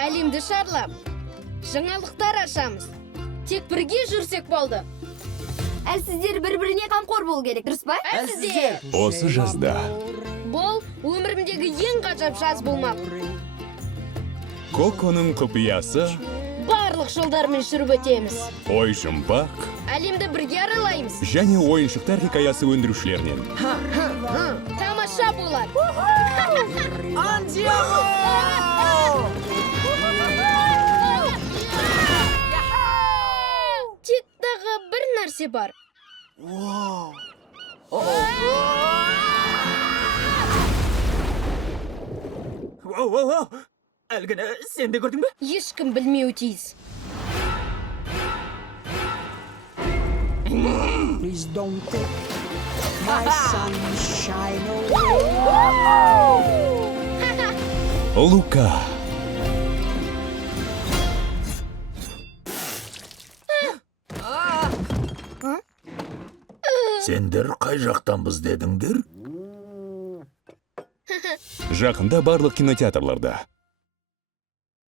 Әлемді шарлап, жаңалықтар ашамыз. Тек бірге жүрсек болды. Әл сіздер бір-біріне қамқор болу керек, дұрыс па? Әл сіздер. Осы жазда Бұл өмірімдегі ең ғажап жаз болмақ. Коконың құпиясы Барлық жолдармен жүріп өтеміз. ой жұмбақ Әлемді бірге аралаймыз. және ойыншықтар хикаясы өндірушілерінен. Тамаша болады. Тек тағы бір нәрсе бар. Әлгіні сен де көрдің бе? Ешкім білмеуі тиіс. Please don't take my sunshine away. Лука. Сендер қай жақтанбыз дедіңдер? Жақында барлық кинотеатрларда.